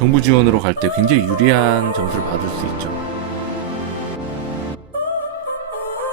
정부 지원으로 갈 때 굉장히 유리한 점수를 받을 수 있죠.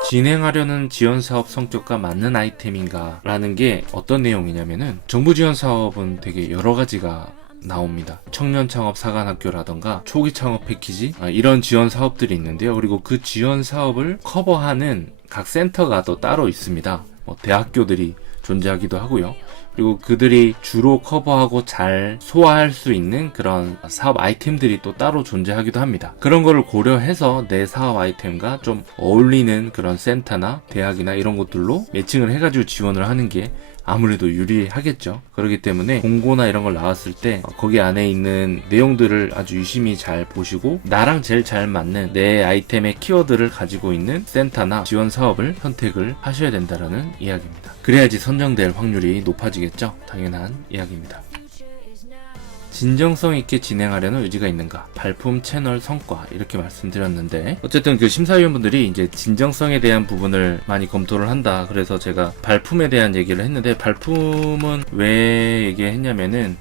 진행하려는 지원 사업 성격과 맞는 아이템인가 라는 게 어떤 내용이냐면은, 정부 지원 사업은 되게 여러 가지가 나옵니다. 청년 창업 사관학교라던가 초기 창업 패키지, 이런 지원 사업들이 있는데요. 그리고 그 지원 사업을 커버하는 각 센터가 또 따로 있습니다. 대학교들이 존재하기도 하고요. 그리고 그들이 주로 커버하고 잘 소화할 수 있는 그런 사업 아이템들이 또 따로 존재하기도 합니다. 그런 거를 고려해서 내 사업 아이템과 좀 어울리는 그런 센터나 대학이나 이런 것들로 매칭을 해가지고 지원을 하는 게 아무래도 유리하겠죠. 그렇기 때문에 공고나 이런 걸 나왔을 때 거기 안에 있는 내용들을 아주 유심히 잘 보시고 나랑 제일 잘 맞는 내 아이템의 키워드를 가지고 있는 센터나 지원 사업을 선택을 하셔야 된다는 이야기입니다. 그래야지 선정될 확률이 높아지겠죠. 당연한 이야기입니다. 진정성 있게 진행하려는 의지가 있는가? 발품, 채널, 성과 이렇게 말씀드렸는데, 어쨌든 그 심사위원분들이 이제 진정성에 대한 부분을 많이 검토를 한다. 그래서 제가 발품에 대한 얘기를 했는데, 발품은 왜 얘기했냐면은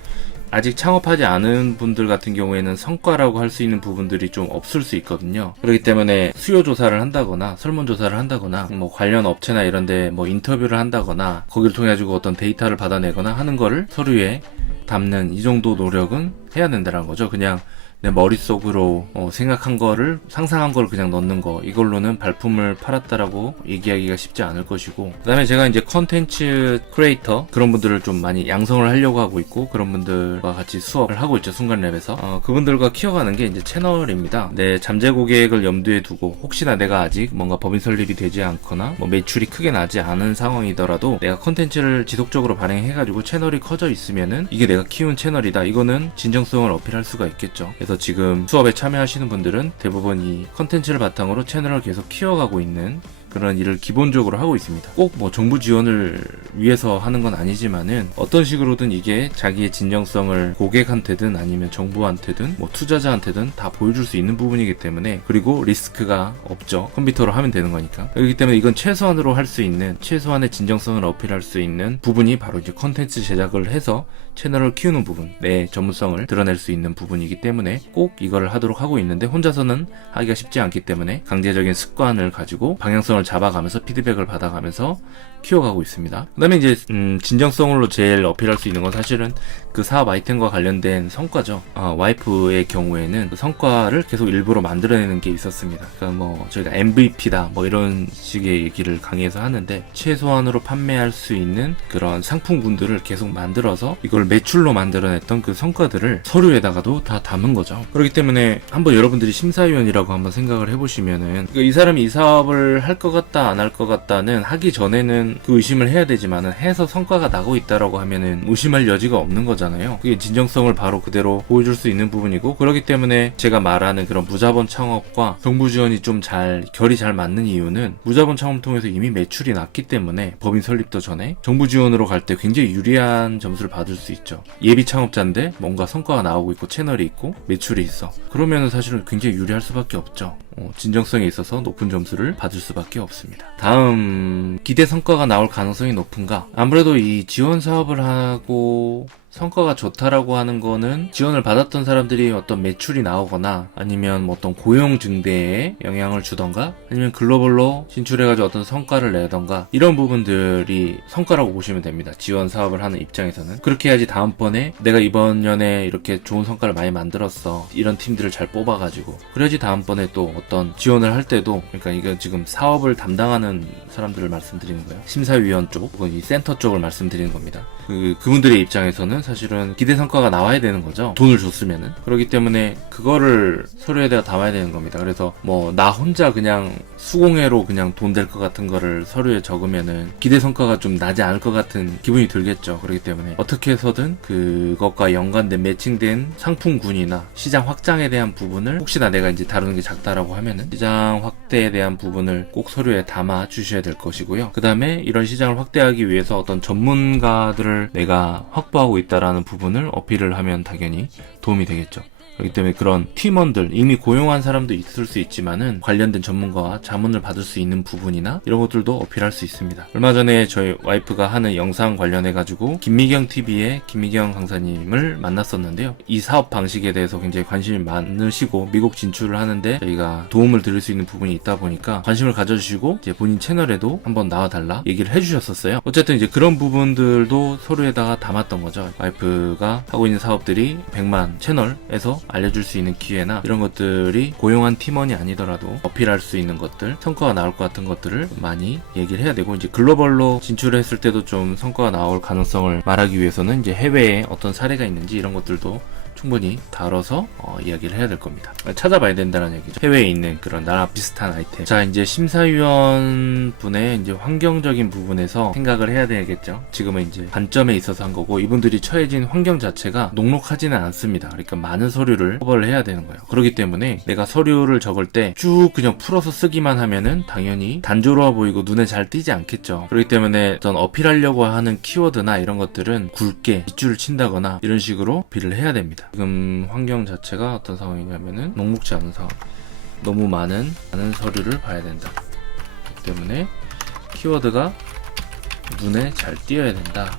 아직 창업하지 않은 분들 같은 경우에는 성과라고 할 수 있는 부분들이 좀 없을 수 있거든요. 그렇기 때문에 수요 조사를 한다거나 설문조사를 한다거나 관련 업체나 이런데 인터뷰를 한다거나 거기를 통해 가지고 어떤 데이터를 받아내거나 하는 거를 서류에 담는 이 정도 노력은 해야 된다는 거죠. 그냥 내 머릿속으로 생각한 거를, 상상한 걸 그냥 넣는 거, 이걸로는 발품을 팔았다라고 얘기하기가 쉽지 않을 것이고, 그 다음에 제가 이제 컨텐츠 크리에이터 그런 분들을 좀 많이 양성을 하려고 하고 있고, 그런 분들과 같이 수업을 하고 있죠. 순간랩에서. 그분들과 키워가는 게 이제 채널입니다. 내 잠재 고객을 염두에 두고 혹시나 내가 아직 뭔가 법인 설립이 되지 않거나 매출이 크게 나지 않은 상황이더라도 내가 컨텐츠를 지속적으로 발행해가지고 채널이 커져 있으면은 이게 내가 키운 채널이다, 이거는 진정성을 어필할 수가 있겠죠. 그래서 지금 수업에 참여하시는 분들은 대부분 이 컨텐츠를 바탕으로 채널을 계속 키워가고 있는 그런 일을 기본적으로 하고 있습니다. 꼭 정부 지원을 위해서 하는 건 아니지만은 어떤 식으로든 이게 자기의 진정성을 고객한테든 아니면 정부한테든 투자자한테든 다 보여줄 수 있는 부분이기 때문에, 그리고 리스크가 없죠. 컴퓨터로 하면 되는 거니까. 그렇기 때문에 이건 최소한으로 할 수 있는, 최소한의 진정성을 어필할 수 있는 부분이 바로 이제 컨텐츠 제작을 해서 채널을 키우는 부분, 내 전문성을 드러낼 수 있는 부분이기 때문에 꼭 이거를 하도록 하고 있는데, 혼자서는 하기가 쉽지 않기 때문에 강제적인 습관을 가지고 방향성을 잡아가면서 피드백을 받아가면서 키워가고 있습니다. 그 다음에 이제 진정성으로 제일 어필할 수 있는 건 사실은 그 사업 아이템과 관련된 성과죠. 와이프의 경우에는 그 성과를 계속 일부러 만들어내는 게 있었습니다. 그러니까 저희가 MVP다 이런 식의 얘기를 강의에서 하는데, 최소한으로 판매할 수 있는 그런 상품군들을 계속 만들어서 이걸 매출로 만들어냈던 그 성과들을 서류에다가도 다 담은 거죠. 그렇기 때문에 한번 여러분들이 심사위원이라고 한번 생각을 해보시면은, 이 사람이 이 사업을 할 것 같다 안 할 것 같다는 하기 전에는 그 의심을 해야 되지만은, 해서 성과가 나고 있다라고 하면은 의심할 여지가 없는 거잖아요. 그게 진정성을 바로 그대로 보여줄 수 있는 부분이고, 그렇기 때문에 제가 말하는 그런 무자본 창업과 정부 지원이 좀 결이 잘 맞는 이유는, 무자본 창업 통해서 이미 매출이 났기 때문에 법인 설립도 전에 정부 지원으로 갈 때 굉장히 유리한 점수를 받을 수 있죠. 예비 창업자인데 뭔가 성과가 나오고 있고 채널이 있고 매출이 있어. 그러면은 사실은 굉장히 유리할 수밖에 없죠. 진정성에 있어서 높은 점수를 받을 수밖에 없습니다. 다음, 기대 성과가 나올 가능성이 높은가? 아무래도 이 지원 사업을 하고 성과가 좋다라고 하는 거는 지원을 받았던 사람들이 어떤 매출이 나오거나 아니면 어떤 고용 증대에 영향을 주던가 아니면 글로벌로 진출해가지고 어떤 성과를 내던가, 이런 부분들이 성과라고 보시면 됩니다. 지원 사업을 하는 입장에서는. 그렇게 해야지 다음번에 내가 이번 년에 이렇게 좋은 성과를 많이 만들었어, 이런 팀들을 잘 뽑아가지고, 그래야지 다음번에 또 어떤 지원을 할 때도, 그러니까 이거 지금 사업을 담당하는 사람들을 말씀드리는 거예요. 심사위원 쪽 혹은 이 센터 쪽을 말씀드리는 겁니다. 그분들의 입장에서는 사실은 기대 성과가 나와야 되는 거죠. 돈을 줬으면은. 그렇기 때문에 그거를 서류에다가 담아야 되는 겁니다. 그래서 나 혼자 그냥 수공예로 그냥 돈 될 것 같은 거를 서류에 적으면은 기대 성과가 좀 나지 않을 것 같은 기분이 들겠죠. 그렇기 때문에 어떻게 해서든 그것과 연관된 매칭된 상품군이나 시장 확장에 대한 부분을, 혹시나 내가 이제 다루는 게 작다라고 하면은 시장 확대에 대한 부분을 꼭 서류에 담아 주셔야 될 것이고요. 그 다음에 이런 시장을 확대하기 위해서 어떤 전문가들을 내가 확보하고 있다라는 부분을 어필을 하면 당연히 도움이 되겠죠. 그렇기 때문에 그런 팀원들, 이미 고용한 사람도 있을 수 있지만은 관련된 전문가와 자문을 받을 수 있는 부분이나 이런 것들도 어필할 수 있습니다. 얼마 전에 저희 와이프가 하는 영상 관련해가지고 김미경 TV의 김미경 강사님을 만났었는데요. 이 사업 방식에 대해서 굉장히 관심이 많으시고 미국 진출을 하는데 저희가 도움을 드릴 수 있는 부분이 있다 보니까 관심을 가져주시고 이제 본인 채널에도 한번 나와달라 얘기를 해주셨었어요. 어쨌든 이제 그런 부분들도 서류에다가 담았던 거죠. 와이프가 하고 있는 사업들이 100만 채널에서 알려줄 수 있는 기회나 이런 것들이 고용한 팀원이 아니더라도 어필할 수 있는 것들, 성과가 나올 것 같은 것들을 많이 얘기를 해야 되고, 이제 글로벌로 진출을 했을 때도 좀 성과가 나올 가능성을 말하기 위해서는 이제 해외에 어떤 사례가 있는지 이런 것들도 충분히 다뤄서 이야기를 해야 될 겁니다. 찾아봐야 된다는 얘기죠. 해외에 있는 그런 나라 비슷한 아이템. 자, 이제 심사위원 분의 이제 환경적인 부분에서 생각을 해야 되겠죠. 지금은 이제 관점에 있어서 한 거고, 이분들이 처해진 환경 자체가 녹록하지는 않습니다. 그러니까 많은 서류를 커버를 해야 되는 거예요. 그렇기 때문에 내가 서류를 적을 때 쭉 그냥 풀어서 쓰기만 하면은 당연히 단조로워 보이고 눈에 잘 띄지 않겠죠. 그렇기 때문에 어떤 어필하려고 하는 키워드나 이런 것들은 굵게 밑줄을 친다거나 이런 식으로 어필을 해야 됩니다. 지금 환경 자체가 어떤 상황이냐면은 녹록지 않은 상황, 너무 많은 서류를 봐야 된다. 그렇기 때문에 키워드가 눈에 잘 띄어야 된다.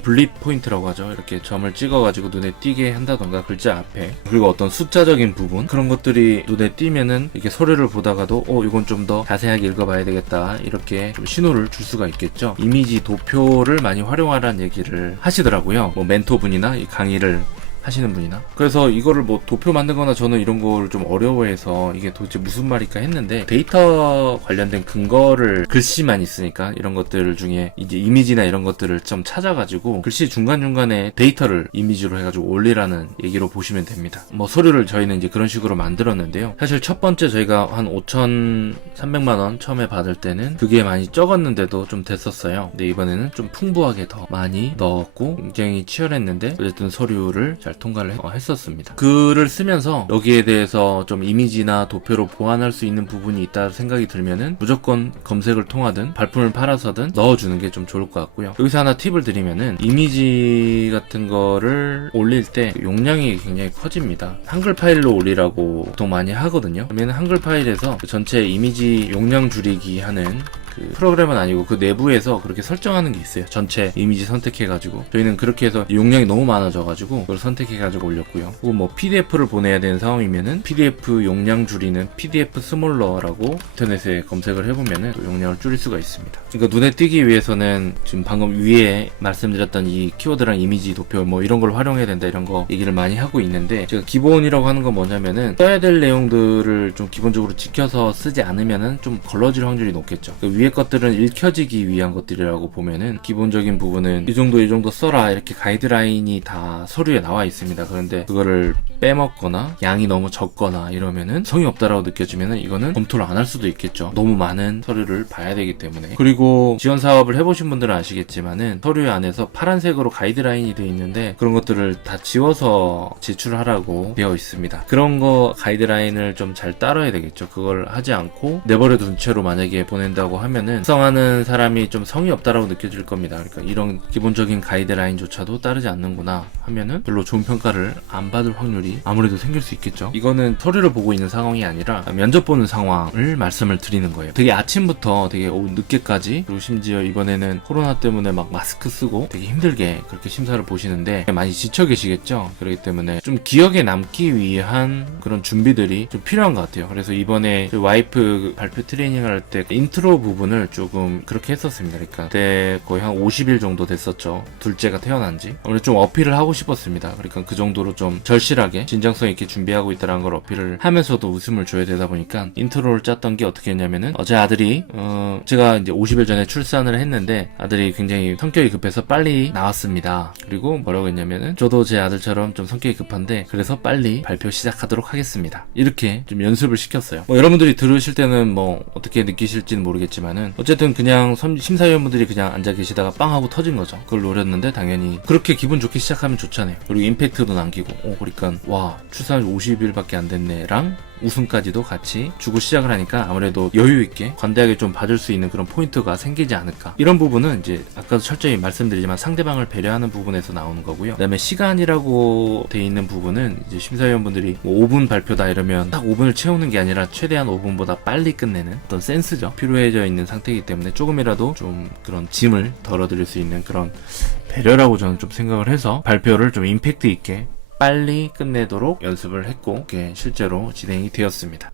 블립 포인트라고 하죠. 이렇게 점을 찍어가지고 눈에 띄게 한다던가 글자 앞에, 그리고 어떤 숫자적인 부분, 그런 것들이 눈에 띄면은 이렇게 서류를 보다가도 이건 좀 더 자세하게 읽어봐야 되겠다, 이렇게 좀 신호를 줄 수가 있겠죠. 이미지 도표를 많이 활용하라는 얘기를 하시더라고요. 뭐 멘토분이나 이 강의를 하시는 분이나. 그래서 이거를 뭐 도표 만들거나, 저는 이런 걸 좀 어려워해서 이게 도대체 무슨 말일까 했는데, 데이터 관련된 근거를 글씨만 있으니까 이런 것들 중에 이제 이미지나 이런 것들을 좀 찾아가지고 글씨 중간중간에 데이터를 이미지로 해가지고 올리라는 얘기로 보시면 됩니다. 뭐 서류를 저희는 이제 그런 식으로 만들었는데요. 사실 첫 번째 저희가 한 5,300만원 처음에 받을 때는 그게 많이 적었는데도 좀 됐었어요. 근데 이번에는 좀 풍부하게 더 많이 넣었고 굉장히 치열했는데 어쨌든 서류를 잘 통과를 했었습니다. 글을 쓰면서 여기에 대해서 좀 이미지나 도표로 보완할 수 있는 부분이 있다 생각이 들면은 무조건 검색을 통하든 발품을 팔아서든 넣어주는 게 좀 좋을 것 같고요. 여기서 하나 팁을 드리면은 이미지 같은 거를 올릴 때 용량이 굉장히 커집니다. 한글 파일로 올리라고 보통 많이 하거든요. 그러면 한글 파일에서 전체 이미지 용량 줄이기 하는 그 프로그램은 아니고 그 내부에서 그렇게 설정하는 게 있어요. 전체 이미지 선택해가지고 저희는 그렇게 해서 용량이 너무 많아져가지고 그걸 선택해가지고 올렸고요. 혹은 뭐 PDF를 보내야 되는 상황이면은 PDF 용량 줄이는 PDF 스몰러라고 인터넷에 검색을 해보면은 또 용량을 줄일 수가 있습니다. 그러니까 눈에 띄기 위해서는 지금 방금 위에 말씀드렸던 이 키워드랑 이미지 도표 뭐 이런 걸 활용해야 된다, 이런 거 얘기를 많이 하고 있는데, 제가 기본이라고 하는 건 뭐냐면은 써야 될 내용들을 좀 기본적으로 지켜서 쓰지 않으면은 좀 걸러질 확률이 높겠죠. 그 위에 것들은 읽혀지기 위한 것들이라고 보면은 기본적인 부분은 이 정도 써라, 이렇게 가이드라인이 다 서류에 나와 있습니다. 그런데 그거를 빼먹거나 양이 너무 적거나 이러면은 성의 없다라고 느껴지면은 이거는 검토를 안 할 수도 있겠죠. 너무 많은 서류를 봐야 되기 때문에. 그리고 지원 사업을 해보신 분들은 아시겠지만은 서류 안에서 파란색으로 가이드라인이 되어 있는데 그런 것들을 다 지워서 제출하라고 되어 있습니다. 그런 거 가이드라인을 좀 잘 따라야 되겠죠. 그걸 하지 않고 내버려둔 채로 만약에 보낸다고 하면은 작성하는 사람이 좀 성의 없다라고 느껴질 겁니다. 그러니까 이런 기본적인 가이드라인조차도 따르지 않는구나 하면은 별로 좋은 평가를 안 받을 확률이 아무래도 생길 수 있겠죠. 이거는 서류를 보고 있는 상황이 아니라 면접 보는 상황을 말씀을 드리는 거예요. 되게 아침부터 되게 오후 늦게까지, 그리고 심지어 이번에는 코로나 때문에 막 마스크 쓰고 되게 힘들게 그렇게 심사를 보시는데 많이 지쳐 계시겠죠. 그렇기 때문에 좀 기억에 남기 위한 그런 준비들이 좀 필요한 것 같아요. 그래서 이번에 와이프 발표 트레이닝을 할 때 인트로 부분을 조금 그렇게 했었습니다. 그러니까 그때 거의 한 50일 정도 됐었죠. 둘째가 태어난 지. 아무래도 좀 어필을 하고 싶었습니다. 그러니까 그 정도로 좀 절실하게 진정성 있게 준비하고 있다는 걸 어필을 하면서도 웃음을 줘야 되다 보니까 인트로를 짰던 게 어떻게 했냐면은, 어제 아들이 제가 이제 50일 전에 출산을 했는데 아들이 굉장히 성격이 급해서 빨리 나왔습니다. 그리고 뭐라고 했냐면은, 저도 제 아들처럼 좀 성격이 급한데 그래서 빨리 발표 시작하도록 하겠습니다. 이렇게 좀 연습을 시켰어요. 여러분들이 들으실 때는 뭐 어떻게 느끼실지는 모르겠지만은 어쨌든 그냥 심사위원분들이 그냥 앉아 계시다가 빵 하고 터진 거죠. 그걸 노렸는데 당연히 그렇게 기분 좋게 시작하면 좋잖아요. 그리고 임팩트도 남기고, 그러니까 와, 출산한 지 50일밖에 안 됐네랑 웃음까지도 같이 주고 시작을 하니까 아무래도 여유 있게 관대하게 좀 봐줄 수 있는 그런 포인트가 생기지 않을까. 이런 부분은 이제 아까도 철저히 말씀드리지만 상대방을 배려하는 부분에서 나오는 거고요. 그다음에 시간이라고 돼 있는 부분은 이제 심사위원분들이 뭐 5분 발표다 이러면 딱 5분을 채우는 게 아니라 최대한 5분보다 빨리 끝내는 어떤 센스죠. 필요해져 있는 상태이기 때문에 조금이라도 좀 그런 짐을 덜어드릴 수 있는 그런 배려라고 저는 좀 생각을 해서 발표를 좀 임팩트 있게 빨리 끝내도록 연습을 했고 이게 실제로 진행이 되었습니다.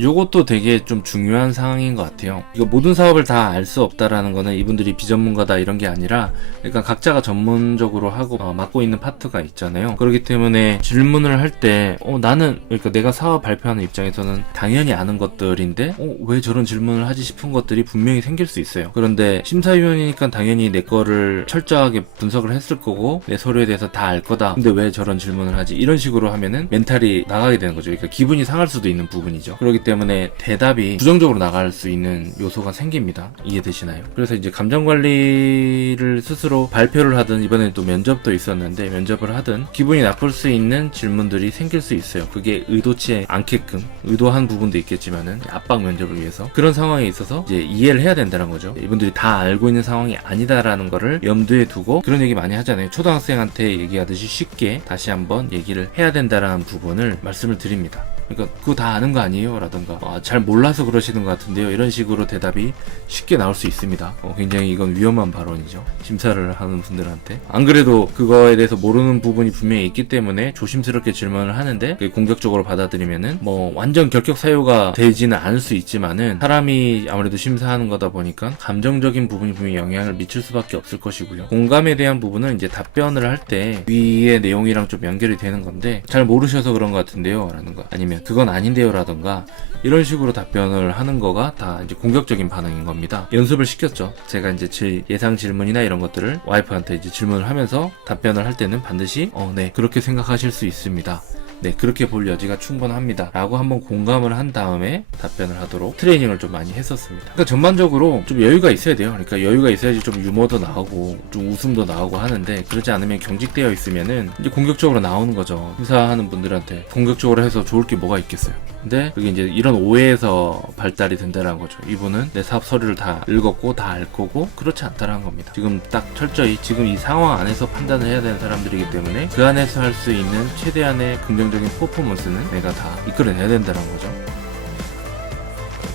요것도 되게 좀 중요한 상황인 것 같아요. 이거 모든 사업을 다 알 수 없다라는 거는 이분들이 비전문가다 이런 게 아니라 그러니까 각자가 전문적으로 하고 맡고 있는 파트가 있잖아요. 그렇기 때문에 질문을 할 때 나는 그러니까 내가 사업 발표하는 입장에서는 당연히 아는 것들인데 왜 저런 질문을 하지 싶은 것들이 분명히 생길 수 있어요. 그런데 심사위원이니까 당연히 내 거를 철저하게 분석을 했을 거고 내 서류에 대해서 다 알 거다. 근데 왜 저런 질문을 하지? 이런 식으로 하면은 멘탈이 나가게 되는 거죠. 그러니까 기분이 상할 수도 있는 부분이죠. 그렇기 때문에 대답이 부정적으로 나갈 수 있는 요소가 생깁니다. 이해되시나요? 그래서 이제 감정 관리를 스스로 발표를 하든 이번에 또 면접도 있었는데 면접을 하든 기분이 나쁠 수 있는 질문들이 생길 수 있어요. 그게 의도치 않게끔 의도한 부분도 있겠지만은 압박 면접을 위해서 그런 상황에 있어서 이제 이해를 해야 된다는 거죠. 이분들이 다 알고 있는 상황이 아니다라는 거를 염두에 두고 그런 얘기 많이 하잖아요. 초등학생한테 얘기하듯이 쉽게 다시 한번 얘기를 해야 된다라는 부분을 말씀을 드립니다. 그러니까 그거 다 아는 거 아니에요? 라든가 잘 몰라서 그러시는 것 같은데요. 이런 식으로 대답이 쉽게 나올 수 있습니다. 굉장히 이건 위험한 발언이죠. 심사를 하는 분들한테. 안 그래도 그거에 대해서 모르는 부분이 분명히 있기 때문에 조심스럽게 질문을 하는데 공격적으로 받아들이면은 뭐 완전 결격 사유가 되지는 않을 수 있지만은 사람이 아무래도 심사하는 거다 보니까 감정적인 부분이 분명히 영향을 미칠 수밖에 없을 것이고요. 공감에 대한 부분은 이제 답변을 할 때 위의 내용이랑 좀 연결이 되는 건데 잘 모르셔서 그런 것 같은데요. 라는 거 아니면 그건 아닌데요 라던가 이런 식으로 답변을 하는 거가 다 이제 공격적인 반응인 겁니다. 연습을 시켰죠. 제가 이제 예상 질문이나 이런 것들을 와이프한테 이제 질문을 하면서 답변을 할 때는 반드시 네 그렇게 생각하실 수 있습니다. 네 그렇게 볼 여지가 충분합니다 라고 한번 공감을 한 다음에 답변을 하도록 트레이닝을 좀 많이 했었습니다. 그러니까 전반적으로 좀 여유가 있어야 돼요. 그러니까 여유가 있어야지 좀 유머도 나오고 좀 웃음도 나오고 하는데 그러지 않으면 경직되어 있으면은 이제 공격적으로 나오는 거죠. 심사하는 분들한테 공격적으로 해서 좋을 게 뭐가 있겠어요. 근데 그게 이제 이런 오해에서 발달이 된다는 거죠. 이분은 내 사업 서류를 다 읽었고 다 알 거고 그렇지 않다라는 겁니다. 지금 딱 철저히 지금 이 상황 안에서 판단을 해야 되는 사람들이기 때문에 그 안에서 할 수 있는 최대한의 긍정적인 퍼포먼스는 내가 다 이끌어내야 된다는 거죠.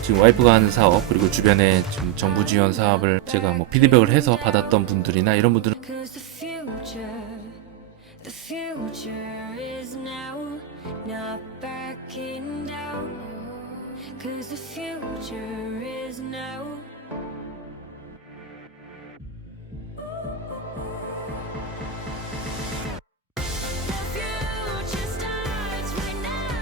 지금 와이프가 하는 사업 그리고 주변에 지금 정부 지원 사업을 제가 뭐 피드백을 해서 받았던 분들이나 이런 분들은 Cause the future is now.